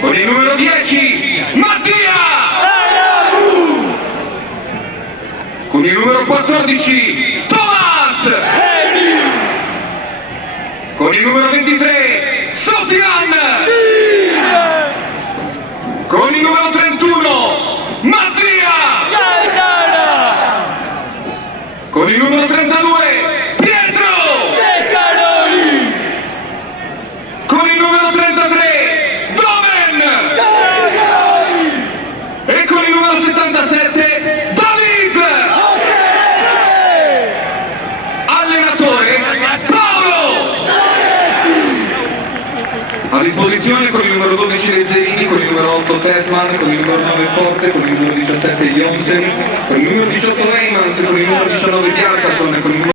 con il numero 10 Mattia, con il numero 14 Thomas, con il numero 23 Sofian, con il numero 31 Mattia, con il numero 32 Pietro, con il numero 33 Domen e con il numero 77 David. Allenatore Paolo. A disposizione con il numero 12 Lezzerini, con il numero 8 Tesman, con il numero 9 Forte, con il numero 17 Jonsen, con il numero 18 Reymans, con il numero 19 Bjarkason, con il numero